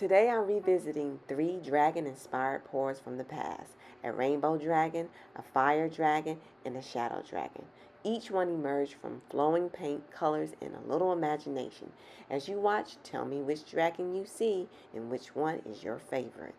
Today I'm revisiting 3 dragon-inspired pours from the past: a rainbow dragon, a fire dragon, and a shadow dragon. Each one emerged from flowing paint, colors, and a little imagination. As you watch, tell me which dragon you see and which one is your favorite.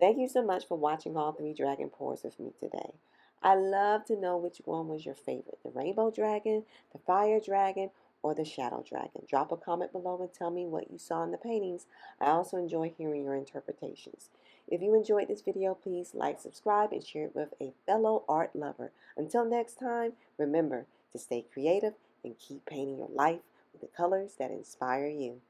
Thank you so much for watching all three dragon pours with me today. I love to know which one was your favorite, the rainbow dragon, the fire dragon, or the shadow dragon. Drop a comment below and tell me what you saw in the paintings. I also enjoy hearing your interpretations. If you enjoyed this video, please like, subscribe, and share it with a fellow art lover. Until next time, remember to stay creative and keep painting your life with the colors that inspire you.